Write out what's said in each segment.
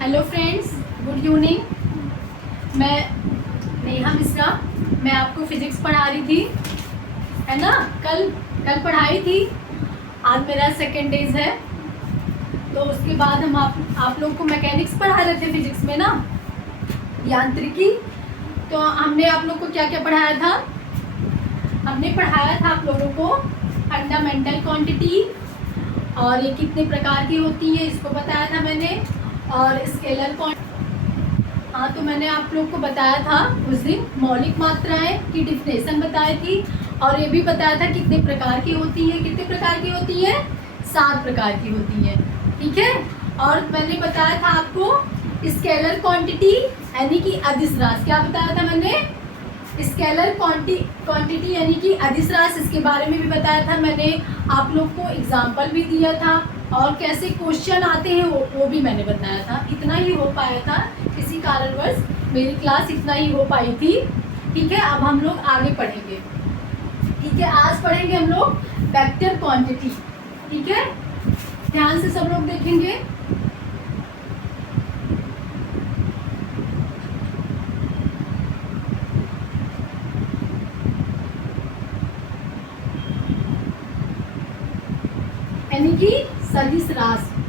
Hello friends, good evening. मैं नेहा मिश्रा। मैं आपको फिजिक्स पढ़ा रही थी, है ना। कल पढ़ाई थी। आज मेरा सेकेंड डेज है। तो उसके बाद हम आप लोग को मैकेनिक्स पढ़ा रहे थे फिजिक्स में ना, यांत्रिकी। तो हमने आप लोग को क्या क्या पढ़ाया था? हमने पढ़ाया था आप लोगों को फंडामेंटल क्वांटिटी, और ये कितने प्रकार की होती है इसको बताया था मैंने, और स्केलर क्वांटिटी। हाँ, तो मैंने आप लोग को बताया था उस दिन मौलिक मात्राएं की डिफिनेशन बताई थी, और ये भी बताया था कितने प्रकार की होती है। कितने प्रकार की होती है? 7 प्रकार की होती है, ठीक है। और मैंने बताया था आपको स्केलर क्वांटिटी यानी कि अदिश राशि। क्या बताया था मैंने? स्केलर क्वांटिटी यानी कि अदिश राशि, इसके बारे में भी बताया था मैंने। आप लोग को एग्जाम्पल भी दिया था, और कैसे क्वेश्चन आते हैं वो भी मैंने बताया था। इतना ही हो पाया था, किसी कारणवश मेरी क्लास इतना ही हो पाई थी, ठीक है। अब हम लोग आगे पढ़ेंगे, ठीक है। आज पढ़ेंगे हम लोग वेक्टर क्वांटिटी, ठीक है। ध्यान से सब लोग देखेंगे। यानी कि सदिश राशि,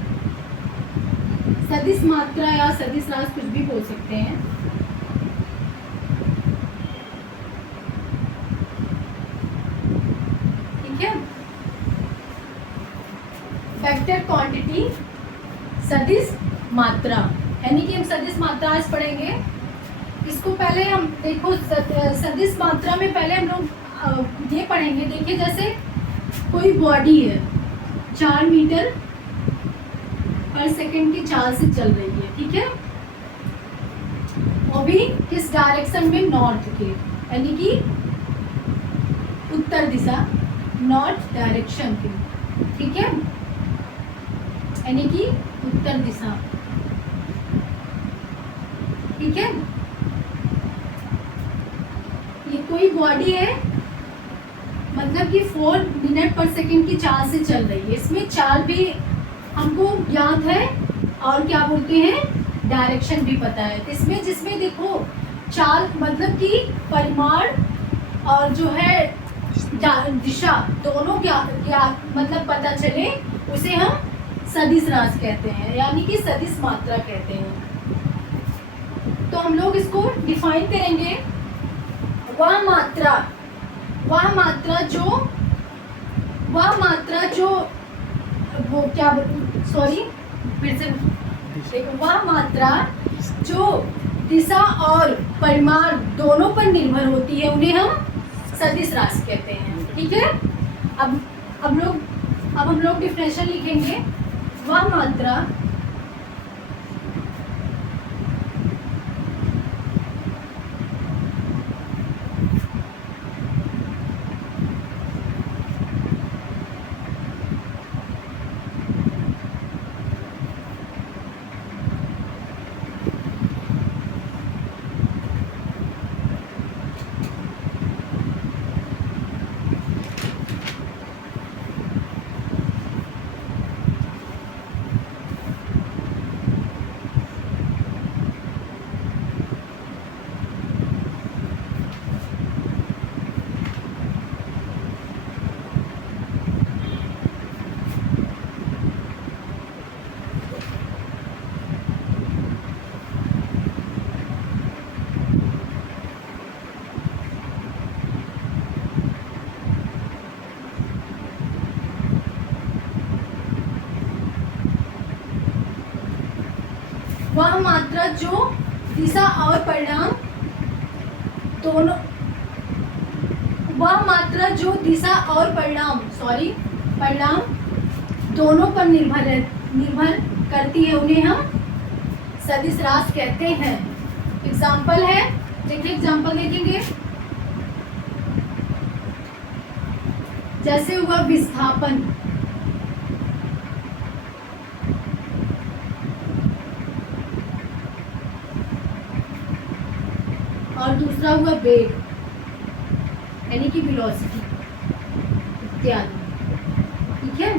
सदिश मात्रा या सदिश राशि कुछ भी बोल सकते हैं। ठीक है। वेक्टर क्वांटिटी, सदिश मात्रा, यानी कि हम सदिश मात्रा आज पढ़ेंगे। इसको पहले हम देखो, सदिश मात्रा में पहले हम लोग ये पढ़ेंगे। देखिए, जैसे कोई बॉडी है 4 मीटर पर सेकंड की चाल से चल रही है, ठीक है। वो भी किस डायरेक्शन में? नॉर्थ के, यानी कि उत्तर दिशा, नॉर्थ डायरेक्शन के, ठीक है। यानी कि उत्तर दिशा, ठीक है। ये कोई बॉडी है, मतलब कि 4 मिनट पर सेकंड की चाल से चल रही है। इसमें चाल भी हमको ज्ञात है, और क्या बोलते हैं, डायरेक्शन भी पता है। इसमें जिसमें देखो चाल मतलब कि परिमाण और जो है दिशा दोनों ज्ञात मतलब पता चले, उसे हम सदिश राशि कहते हैं, यानी कि सदिश मात्रा कहते हैं। तो हम लोग इसको डिफाइन करेंगे। वह मात्रा जो वो क्या, सॉरी फिर से देखो, वह मात्रा जो दिशा और परिमाण दोनों पर निर्भर होती है, उन्हें हम सदिश राशि कहते हैं, ठीक है। अब हम लोग डिफिनेशन लिखेंगे। वह मात्रा वह मात्रा जो दिशा और परिणाम दोनों, वह मात्रा जो दिशा और परिणाम दोनों पर निर्भर करती है, उन्हें हम सदिश राशि कहते हैं। एग्जाम्पल है, देखिए एग्जाम्पल देखेंगे। जैसे हुआ विस्थापन, और दूसरा हुआ वेग, यानी कि वेलोसिटी इत्यादि, ठीक है।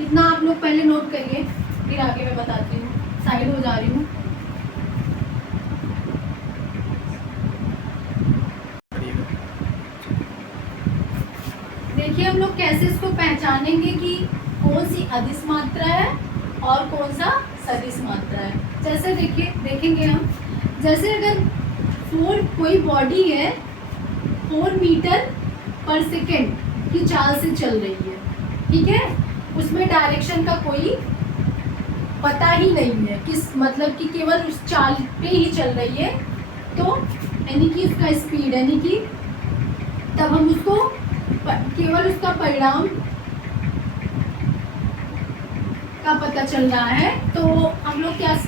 इतना आप लोग पहले नोट करिए, फिर आगे मैं बताती हूँ। साइड हो जा रही हूँ। देखिए हम लोग कैसे इसको पहचानेंगे कि कौन सी अदिश मात्रा है और कौन सा सदिश मात्रा है। जैसे देखिए देखेंगे हम, जैसे अगर कोई बॉडी है 4 मीटर पर सेकेंड की चाल से चल रही है, ठीक है, उसमें डायरेक्शन का कोई पता ही नहीं है, किस मतलब कि केवल उस चाल पे ही चल रही है, तो यानी कि उसका स्पीड, यानी कि तब हम उसको केवल उसका परिणाम का पता चल रहा है, तो हम लोग क्या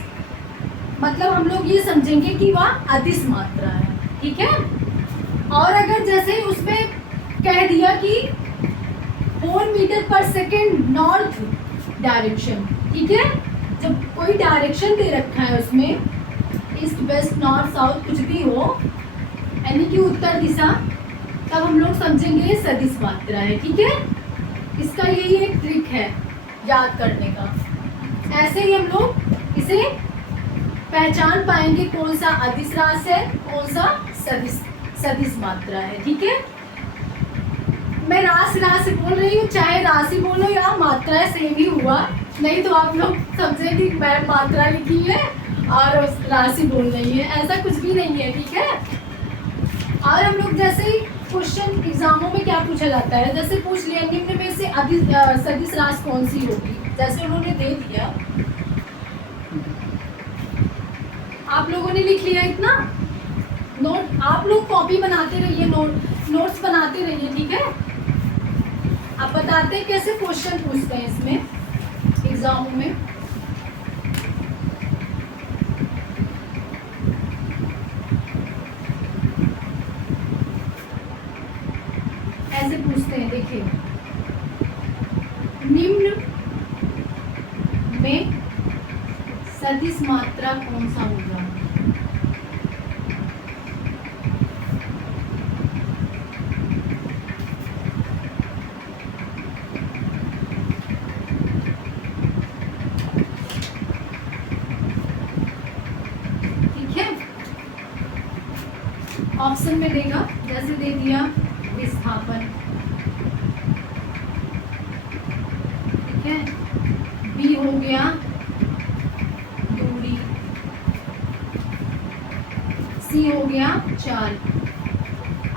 मतलब हम लोग ये समझेंगे कि वह अदिश मात्रा है, ठीक है। और अगर जैसे उसमें कह दिया कि 4 मीटर पर सेकेंड नॉर्थ डायरेक्शन, ठीक है, जब कोई डायरेक्शन दे रखा है उसमें ईस्ट वेस्ट नॉर्थ साउथ कुछ भी हो, यानी कि उत्तर दिशा, तब हम लोग समझेंगे ये सदिश मात्रा है, ठीक है। इसका यही एक ट्रिक है याद करने का। ऐसे ही हम लोग इसे पहचान पाएंगे कौन सा अदिश राशि है, कौन सा सदिश मात्रा है, ठीक है। मैं राशि बोल रही हूँ, चाहे राशि बोलो या मात्रा सेम ही हुआ, नहीं तो आप लोग समझे कि मैं मात्रा लिखी है और राशि बोल रही है, ऐसा कुछ भी नहीं है, ठीक है। और हम लोग जैसे ही क्वेश्चन एग्जामों में क्या पूछा जाता है, जैसे पूछ लिया निम्न में से सदिश राशि कौन सी होगी, जैसे उन्होंने दे दिया, आप लोगों ने लिख लिया इतना नोट, आप लोग कॉपी बनाते रहिए, नोट्स बनाते रहिए, ठीक है। आप बताते हैं कैसे क्वेश्चन पूछते हैं इसमें एग्जाम में। ऐसे पूछते हैं, देखिए निम्न में सदिश मात्रा कौन सा होगा। ठीक है, ऑप्शन में देगा, जैसे दे दिया विस्थापन, ठीक है, बी हो गया दूरी, सी हो गया चाल।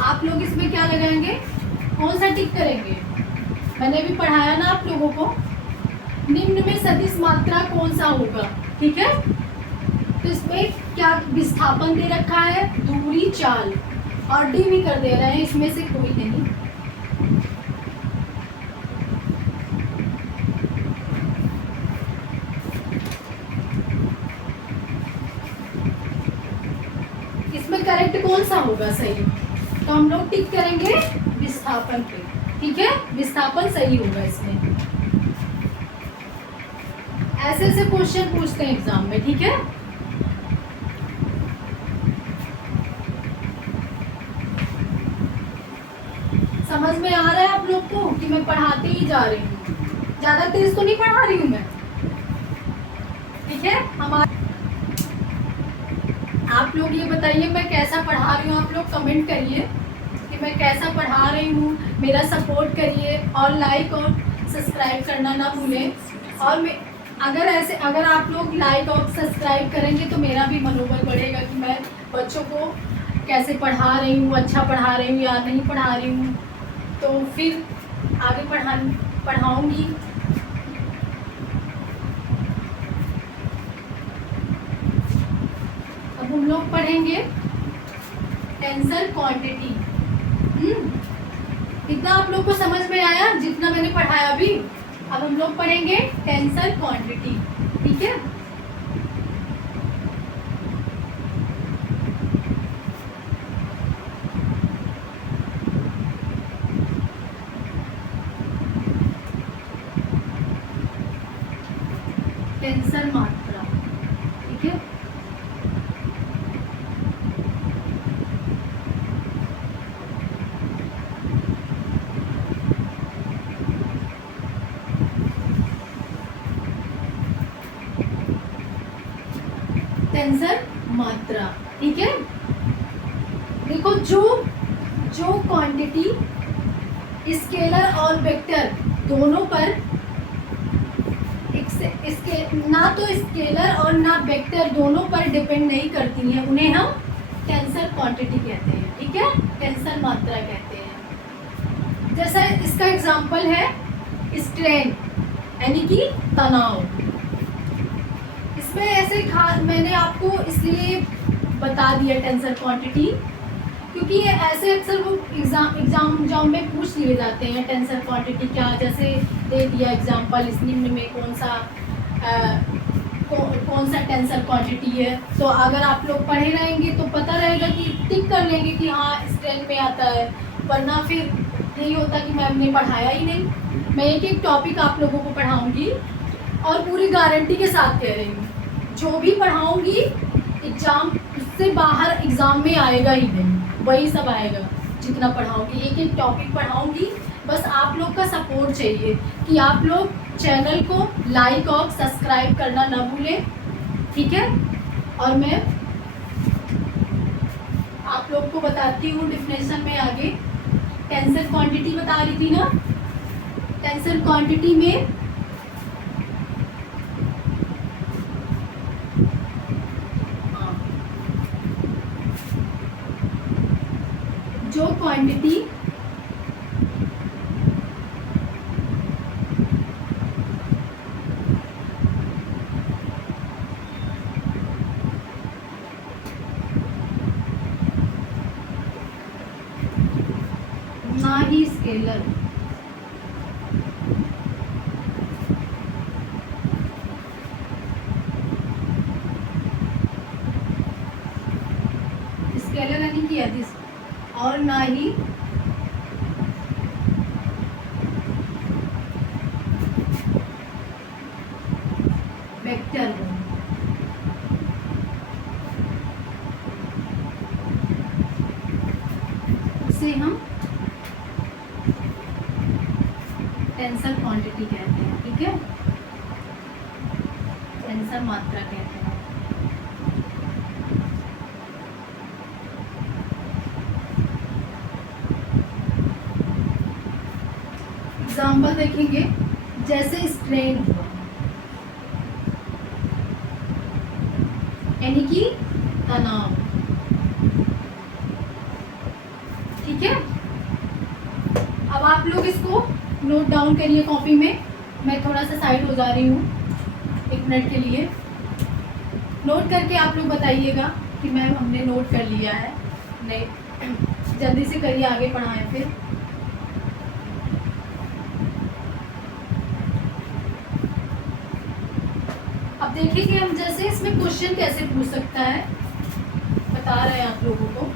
आप लोग इसमें क्या लगाएंगे, कौन सा टिक करेंगे, मैंने भी पढ़ाया ना आप लोगों को, निम्न में सदिश मात्रा कौन सा होगा, ठीक है। तो इसमें क्या विस्थापन दे रखा है, दूरी, चाल, और डी भी कर दे रहे हैं, इसमें से कोई नहीं। इसमें करेक्ट कौन सा होगा सही, तो हम लोग टिक करेंगे विस्थापन पे, ठीक है, विस्थापन सही होगा इसमें। ऐसे ऐसे क्वेश्चन पूछते हैं एग्जाम में, ठीक है। समझ में आ रहा है आप लोग को कि मैं पढ़ाते ही जा रही हूँ, ज्यादा तेज तो नहीं पढ़ा रही हूँ मैं, ठीक है। आप लोग ये बताइए मैं कैसा पढ़ा रही हूँ, आप लोग कमेंट करिए कि मैं कैसा पढ़ा रही हूँ, मेरा सपोर्ट करिए और लाइक और सब्सक्राइब करना ना भूलें। और मैं अगर आप लोग लाइक और सब्सक्राइब करेंगे तो मेरा भी मनोबल बढ़ेगा कि मैं बच्चों को कैसे पढ़ा रही हूँ, अच्छा पढ़ा रही हूँ या नहीं पढ़ा रही हूँ, तो फिर आगे पढ़ाऊँगी। अब हम लोग पढ़ेंगे टेंसर क्वांटिटी। इतना आप लोग को समझ में आया जितना मैंने पढ़ाया अभी। अब हम लोग पढ़ेंगे टेंसर क्वांटिटी, ठीक है। टेंसर मात्रा, ठीक है। टेंसर मात्रा। ठीक है, देखो जो क्वांटिटी स्केलर और वेक्टर दोनों पर इसके ना तो स्केलर और ना वेक्टर दोनों पर डिपेंड नहीं करती हैं, उन्हें हम टेंसर क्वांटिटी कहते हैं। ठीक है, टेंसर मात्रा कहते हैं। जैसा इसका एग्जांपल है स्ट्रेन यानी कि तनाव। इसमें ऐसे मैंने आपको इसलिए बता दिया टेंसर क्वांटिटी क्योंकि ये ऐसे अक्सर वो एग्जाम में पूछ लिए जाते हैं टेंसर क्वांटिटी क्या। जैसे दे दिया एग्जांपल इस निम्न में कौन सा टेंसर क्वांटिटी है, तो अगर आप लोग पढ़े रहेंगे तो पता रहेगा कि टिक कर लेंगे कि हाँ स्ट्रेन में आता है, वरना फिर यही होता कि मैम ने पढ़ाया ही नहीं। मैं एक एक टॉपिक आप लोगों को पढ़ाऊंगी और पूरी गारंटी के साथ कह रही हूँ, जो भी पढ़ाऊंगी एग्जाम उससे बाहर एग्ज़ाम में आएगा ही नहीं, वही सब आएगा जितना पढ़ाऊंगी। एक एक टॉपिक पढ़ाऊंगी, बस आप लोग का सपोर्ट चाहिए कि आप लोग चैनल को लाइक और सब्सक्राइब करना ना भूलें। ठीक है, और मैं आप लोग को बताती हूँ डिफिनेशन में आगे। टेंसर क्वांटिटी बता रही थी ना, टेंसर क्वांटिटी में जो क्वांटिटी ना ही स्केलर यानी कि अधिस और ना ही वेक्टर हो। उसे हम टेंसर क्वांटिटी कहते हैं। ठीक है, टेंसर मात्रा कहते हैं। एग्जाम्पल देखेंगे, जैसे स्ट्रेन हुआ यानी कि तनाव। ठीक है, अब आप लोग इसको नोट डाउन करिए कॉपी में। मैं थोड़ा सा साइड हो जा रही हूँ 1 मिनट के लिए। नोट करके आप लोग बताइएगा कि मैम हमने नोट कर लिया है। नहीं, जल्दी से करिए, आगे पढ़ाएं फिर। अब देखिए कि हम जैसे इसमें क्वेश्चन कैसे पूछ सकता है, बता रहे हैं आप लोगों को।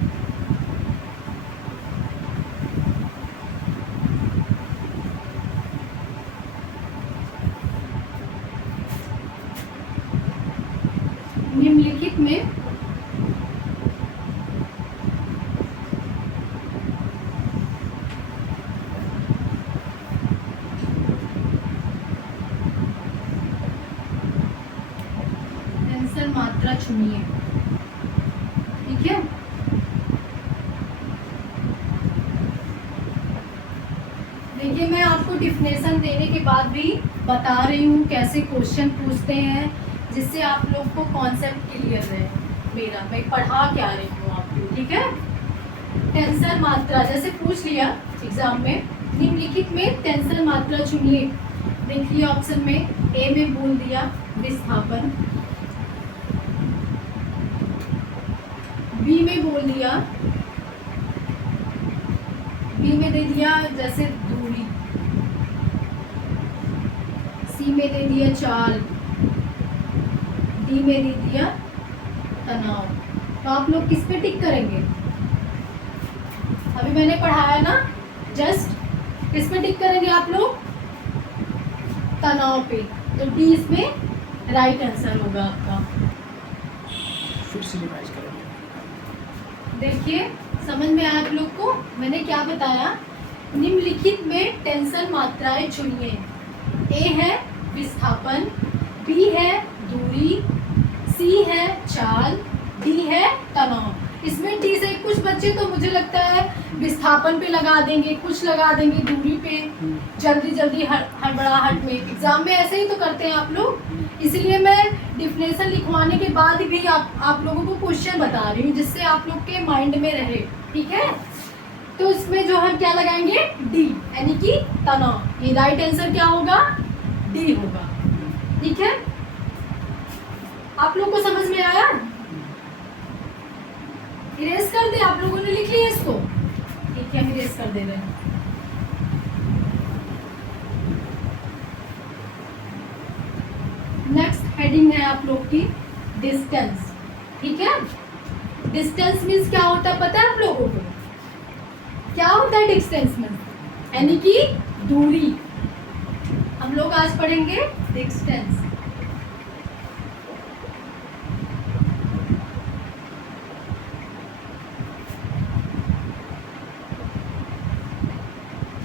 निम्नलिखित में टेंसर मात्रा चुनिए। ठीक है, देखिए मैं आपको डिफिनेशन देने के बाद भी बता रही हूँ कैसे क्वेश्चन पूछते हैं, जिससे आप लोग को कॉन्सेप्ट क्लियर रहे मेरा, मैं पढ़ा क्या रही हूँ आपको। ठीक है, टेंसर मात्रा जैसे पूछ लिया एग्जाम में, निम्नलिखित में टेंसर मात्रा चुनिए। देखिए ऑप्शन में ए में बोल दिया विस्थापन, बी में बोल दिया, बी में दे दिया जैसे दूरी, सी में दे दिया चाल, डी में दे दिया तनाव। तो आप लोग किस पे टिक करेंगे? अभी मैंने पढ़ाया ना, जस्ट किस पे टिक करेंगे आप लोग? तनाव पे। तो डी इसमें राइट आंसर होगा आपका। फिर से रिवाइज करेंगे। देखिए समझ में आया आप लोग को? मैंने क्या बताया, निम्नलिखित में टेंसर मात्राएं चुनिए। ए है विस्थापन, बी है दूरी, सी है विशाल, डी है तनाव। इसमें डी से कुछ बच्चे तो मुझे लगता है विस्थापन पे लगा देंगे, कुछ लगा देंगे दूरी पे, जल्दी जल्दी हड़बड़ाहट में। एग्जाम में ऐसे ही तो करते हैं आप लोग, इसलिए मैं डिफिनेशन लिखवाने के बाद भी आप लोगों को क्वेश्चन बता रही हूँ, जिससे आप लोग के माइंड में रहे। ठीक है, तो इसमें जो हम क्या लगाएंगे, डी, यानी कि तनाव। ये राइट आंसर क्या होगा, डी होगा। ठीक है, आप लोग को समझ में आया? इरेज कर दे, आप लोगों ने लिख लिया इसको? ठीक है, हम इरेज कर दे रहे हैं। नेक्स्ट हेडिंग है आप लोग की डिस्टेंस। ठीक है, डिस्टेंस मीन्स क्या होता है पता है आप लोगों को? क्या होता है डिस्टेंस मीन्स? यानी कि दूरी। हम लोग आज पढ़ेंगे डिस्टेंस।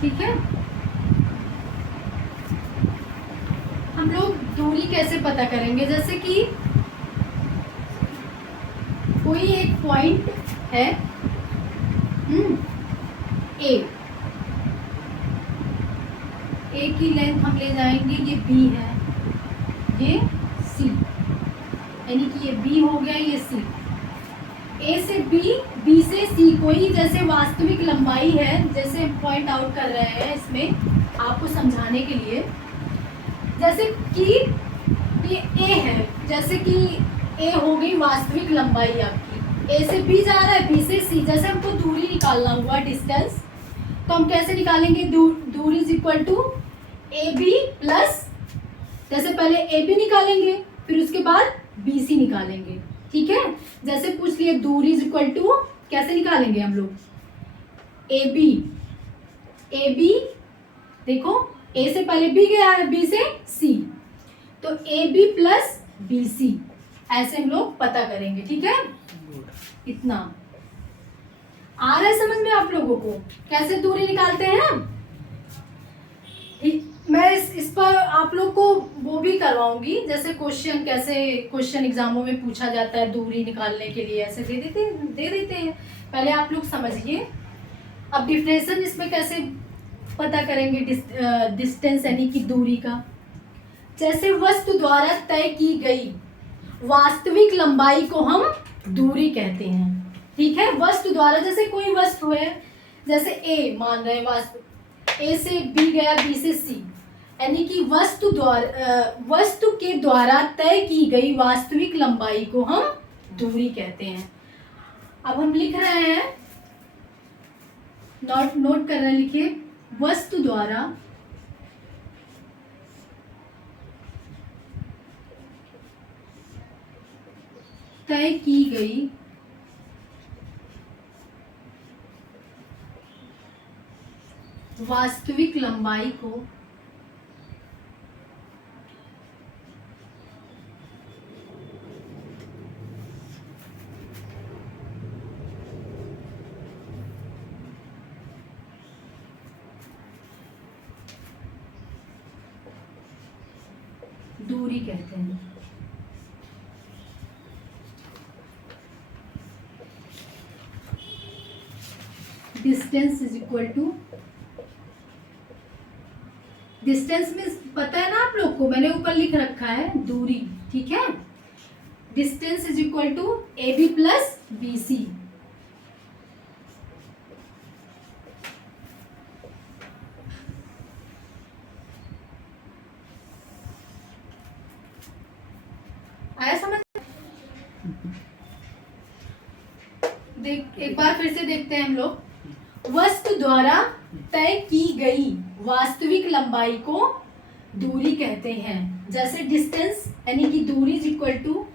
ठीक है, हम लोग दूरी कैसे पता करेंगे? जैसे कि कोई एक पॉइंट है ए की लेंथ हम ले जाएंगे, ये बी है, ये सी, यानी कि ये बी हो गया, ये सी। ए से बी, बी से सी कोई जैसे वास्तविक लंबाई है, जैसे पॉइंट आउट कर रहे हैं इसमें आपको समझाने के लिए। जैसे कि ये ए है, जैसे कि ए हो गई वास्तविक लंबाई आपकी। ए से बी जा रहा है, बी से सी। जैसे हमको दूरी निकालना हुआ, डिस्टेंस, तो हम कैसे निकालेंगे? दूरी is equal to A B plus, जैसे पहले ए बी निकालेंगे, फिर उसके बाद बी सी निकालेंगे। ठीक है, जैसे पूछ लिए दूरी इज इक्वल टू, कैसे निकालेंगे हम लोग? ए बी, देखो ए से पहले बी गया है, बी से सी, तो A B plus B C, ऐसे हम लोग पता करेंगे। ठीक है, इतना आ रहा है समझ में आप लोगों को कैसे दूरी निकालते हैं? मैं इस पर आप लोग को वो भी करवाऊंगी, जैसे क्वेश्चन, कैसे क्वेश्चन एग्जामों में पूछा जाता है दूरी निकालने के लिए, ऐसे दे देते हैं। पहले आप लोग समझिए। अब डिफरेंशन इसमें कैसे पता करेंगे डिस्टेंस यानी कि दूरी का? जैसे वस्तु द्वारा तय की गई वास्तविक लंबाई को हम दूरी कहते हैं। ठीक है, वस्तु द्वारा, जैसे कोई वस्तु है, जैसे ए मान रहे हैं, ए से बी गया, बी से सी, यानी कि वस्तु के द्वारा तय की गई वास्तविक लंबाई को हम दूरी कहते हैं। अब हम लिख रहे हैं, नोट कर रहे हैं, लिखिए, वस्तु द्वारा तय की गई वास्तविक लंबाई को दूरी कहते हैं। Distance is equal to, distance में पता है ना आप लोग को, मैंने ऊपर लिख रखा है दूरी। ठीक है, distance is equal to A B plus B C. आया समझ? एक बार फिर से देखते हैं हम लोग। वस्तु द्वारा तय की गई वास्तविक लंबाई को दूरी कहते हैं। जैसे डिस्टेंस यानी कि दूरी is equal to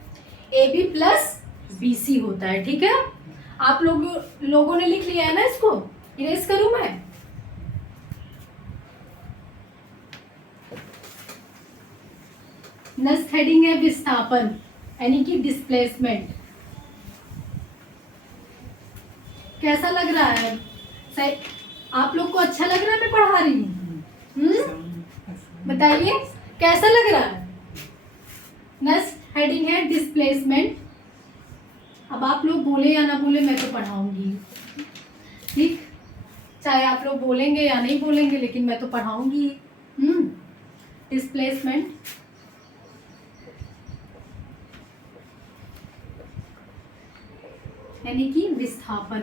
A B plus B C होता है। ठीक है, आप लोगों ने लिख लिया है ना? इसको इरेज करूं मैं? नेक्स्ट हेडिंग है विस्थापन यानी कि डिस्प्लेसमेंट। कैसा लग रहा है? सही, आप लोग को अच्छा लग रहा है मैं पढ़ा रही हूँ? बताइए कैसा लग रहा है? नेक्स्ट हेडिंग है डिस्प्लेसमेंट अब आप लोग बोले या ना बोले, मैं तो पढ़ाऊंगी, ठीक, चाहे आप लोग बोलेंगे या नहीं बोलेंगे, लेकिन मैं तो पढ़ाऊंगी। डिस्प्लेसमेंट यानी कि विस्थापन।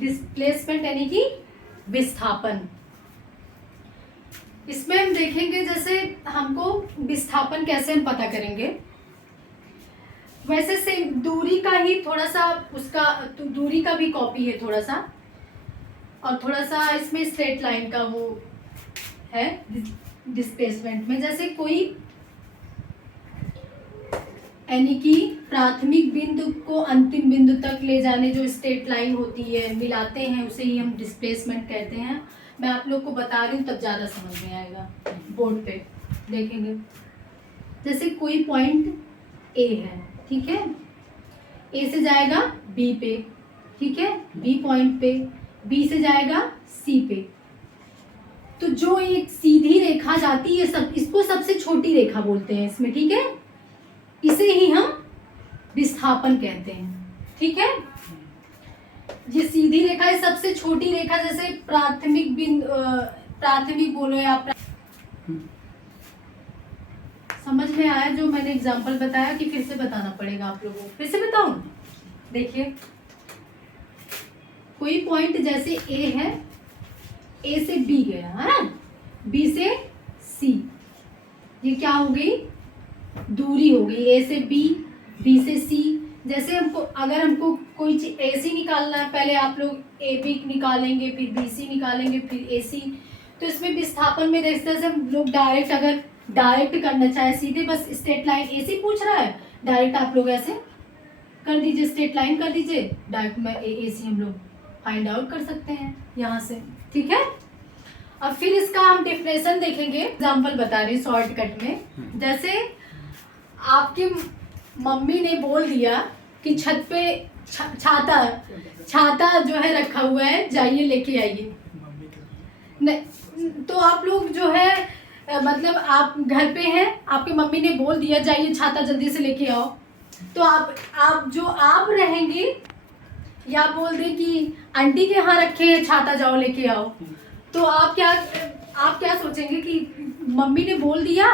डिस्प्लेसमेंट यानी कि विस्थापन। इसमें हम देखेंगे जैसे हमको विस्थापन कैसे हम पता करेंगे। वैसे से दूरी का ही थोड़ा सा उसका तो दूरी का भी कॉपी है थोड़ा सा, और थोड़ा सा इसमें स्ट्रेट लाइन का वो है डिस्प्लेसमेंट में। जैसे कोई यानी कि प्राथमिक बिंदु को अंतिम बिंदु तक ले जाने जो स्ट्रेट लाइन होती है, मिलाते हैं, उसे ही हम डिस्प्लेसमेंट कहते हैं। मैं आप लोग को बता रही हूँ तब ज़्यादा समझ में आएगा, बोर्ड पे देखेंगे। जैसे कोई पॉइंट ए है, ठीक है, ए से जाएगा बी पे, ठीक है, बी पॉइंट पे, बी से जाएगा सी पे। तो जो एक सीधी रेखा जाती है, सब इसको सबसे छोटी रेखा बोलते हैं इसमें, ठीक है, इसे ही हम विस्थापन कहते हैं, ठीक है। ये सीधी रेखा है, सबसे छोटी रेखा, जैसे प्राथमिक बिंदु, प्राथमिक बोलो या समझ में आया जो मैंने एग्जांपल बताया कि फिर से बताना पड़ेगा आप लोगों को? फिर से बताऊं? देखिए, कोई पॉइंट जैसे ए है, ए से बी गया है ना, बी से सी, ये क्या हो गई, दूरी हो गई। ए से बी, बी से सी। जैसे हमको अगर हमको कोई चीज ए सी निकालना है, पहले आप लोग ए बी निकालेंगे, फिर बी सी निकालेंगे, फिर ए सी। तो इसमें विस्थापन में देखते हैं हम लोग डायरेक्ट, अगर डायरेक्ट करना चाहे सीधे, बस स्ट्रेट लाइन ए सी पूछ रहा है, डायरेक्ट आप लोग ऐसे कर दीजिए, स्ट्रेट लाइन कर दीजिए, डायरेक्ट में ए सी हम लोग फाइंड आउट कर सकते हैं यहाँ से, ठीक है। अब फिर इसका हम डिफिनेशन देखेंगे, एग्जाम्पल बता रही शॉर्टकट में। जैसे आपकी मम्मी ने बोल दिया कि छत पे छाता जो है रखा हुआ है, जाइए लेके आइए। तो आप लोग जो है मतलब आप घर पे हैं, आपकी मम्मी ने बोल दिया जाइए छाता जल्दी से लेके आओ, तो आप रहेंगे या बोल दे कि आंटी के यहाँ रखे हैं छाता, जाओ लेके आओ, तो आप क्या सोचेंगे कि मम्मी ने बोल दिया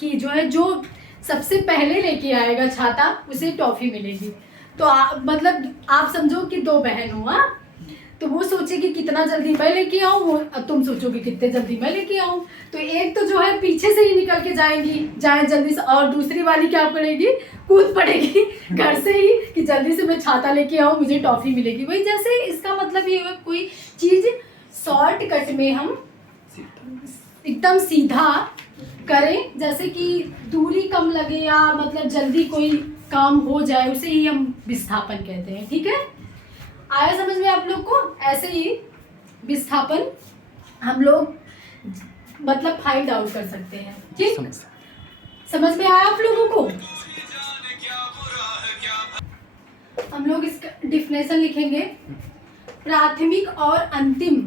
कि जो सबसे पहले लेके आएगा छाता उसे टॉफी मिलेगी। तो मतलब आप समझो कि दो बहन हो, हाँ, तो वो सोचेगी कितना जल्दी मैं लेके आऊँ, वो तुम सोचोगे कितने जल्दी मैं लेके आऊँ। तो एक तो जो है पीछे से ही निकल के जाए जल्दी से, और दूसरी वाली क्या पड़ेगी, कूद पड़ेगी घर से ही कि जल्दी से मैं छाता लेके आऊँ, मुझे टॉफी मिलेगी। वही जैसे इसका मतलब ये है, कोई चीज शॉर्टकट में हम एकदम सीधा करें, जैसे कि दूरी कम लगे या मतलब जल्दी कोई काम हो जाए, उसे ही हम विस्थापन कहते हैं, ठीक है। आया समझ में आप लोग को? ऐसे ही विस्थापन हम लोग मतलब फाइंड आउट कर सकते हैं, ठीक। समझ में आया आप लोगों को? हम लोग इसका डिफिनेशन लिखेंगे, प्राथमिक और अंतिम,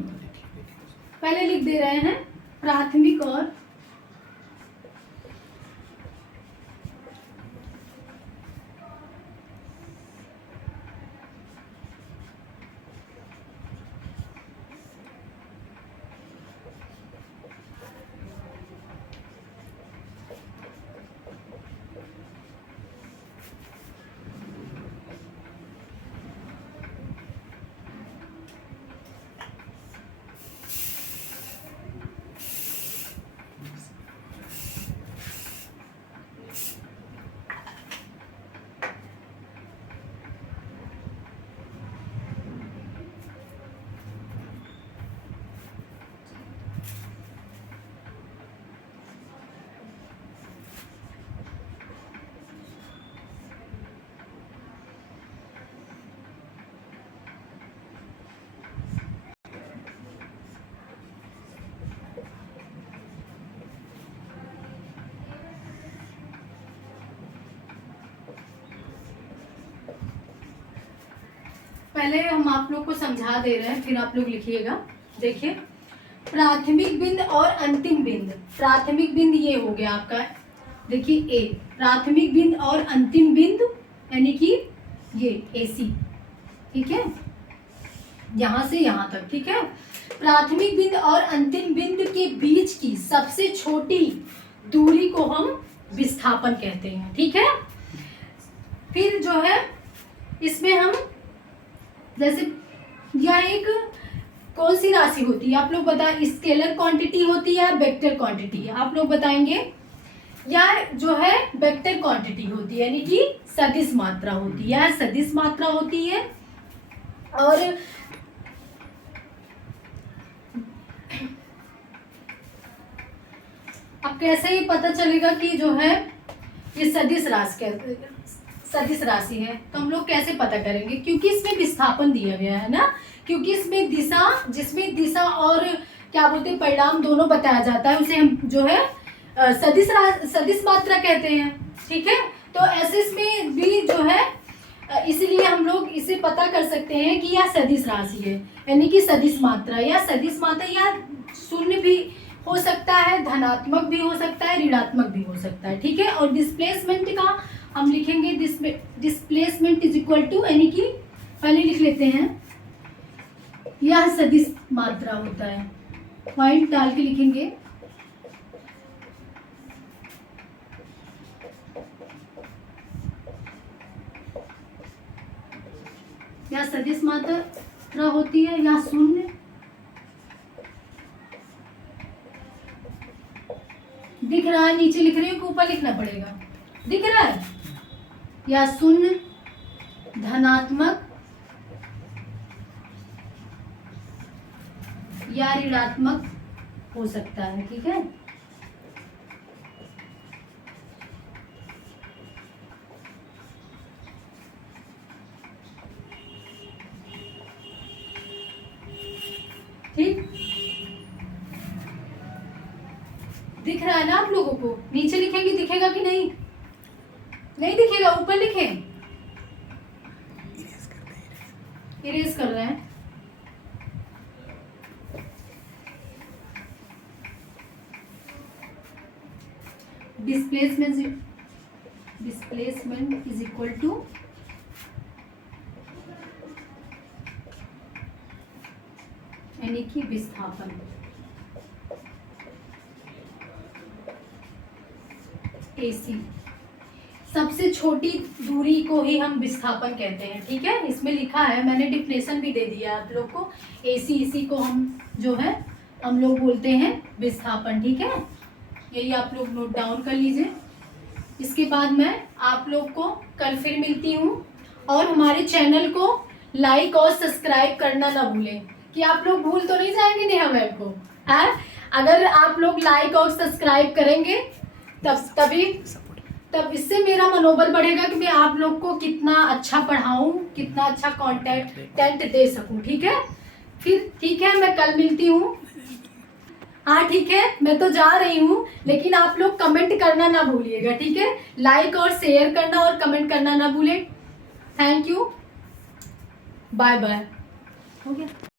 पहले लिख दे रहे हैं, प्राथमिक और पहले हम आप लोग को समझा दे रहे हैं, फिर आप लोग लिखिएगा। देखिए, प्राथमिक बिंद और अंतिम बिंद। प्राथमिक बिंद ये हो गया आपका, देखिए ए, प्राथमिक बिंद और अंतिम बिंद यानी कि ये AC, ठीक है, यहां से यहां तक, ठीक है। प्राथमिक बिंद और अंतिम बिंद के बीच की सबसे छोटी दूरी को हम विस्थापन कहते हैं, ठीक है। फिर जो है इसमें हम जैसे यह एक कौन सी राशि होती है आप लोग बताएं, स्केलर क्वांटिटी होती है या वेक्टर क्वांटिटी है, आप लोग बताएंगे। या जो है वेक्टर क्वांटिटी होती है यानी कि सदिश मात्रा होती है, सदिश मात्रा होती है। और अब कैसे ही पता चलेगा कि जो है ये सदिश राशि है, तो हम लोग कैसे पता करेंगे, क्योंकि इसमें विस्थापन दिया गया है ना, क्योंकि इसमें जिसमें दिशा और क्या बोलते हैं परिणाम दोनों बताया जाता है, उसे हम जो है सदिश मात्रा कहते हैं, ठीक है। तो ऐसे इसमें भी जो है इसलिए हम लोग इसे पता कर सकते हैं कि यह सदिश राशि है, यानी कि सदिश मात्रा या शून्य भी हो सकता है, धनात्मक भी हो सकता है, ऋणात्मक भी हो सकता है, ठीक है। और डिस्प्लेसमेंट का हम लिखेंगे, डिस्प्लेसमेंट इज इक्वल टू, यानी कि पहले लिख लेते हैं, यह सदिश मात्रा होता है, पॉइंट डाल के लिखेंगे। यह सदिश मात्रा होती है, यह शून्य, दिख रहा है, नीचे लिख रही हूँ कि ऊपर लिखना पड़ेगा, दिख रहा है, या शून्य, धनात्मक या ऋणात्मक हो सकता है, ठीक है। ठीक, दिख रहा है ना आप लोगों को, नीचे लिखेंगे दिखेगा कि नहीं, नहीं दिखेगा, ऊपर लिखें, इरेज कर रहे हैं। डिस्प्लेसमेंट इज इक्वल टू यानी कि विस्थापन, AC, सबसे छोटी दूरी को ही हम विस्थापन कहते हैं, ठीक है। इसमें लिखा है, मैंने डिफिनेशन भी दे दिया आप लोग को, AC इसी को हम जो है हम लोग बोलते हैं विस्थापन, ठीक है। यही आप लोग नोट डाउन कर लीजिए। इसके बाद मैं आप लोग को कल फिर मिलती हूँ, और हमारे चैनल को लाइक और सब्सक्राइब करना ना भूलें, कि आप लोग भूल तो नहीं जाएंगे नेहा मैम को, है। अगर आप लोग लाइक और सब्सक्राइब करेंगे तब इससे मेरा मनोबल बढ़ेगा कि मैं आप लोग को कितना अच्छा पढ़ाऊँ, कितना अच्छा कंटेंट दे सकूँ, ठीक है। फिर ठीक है, मैं कल मिलती हूँ। हाँ ठीक है, मैं तो जा रही हूँ, लेकिन आप लोग कमेंट करना ना भूलिएगा, ठीक है। लाइक और शेयर करना और कमेंट करना ना भूलें। थैंक यू, बाय बाय, हो गया।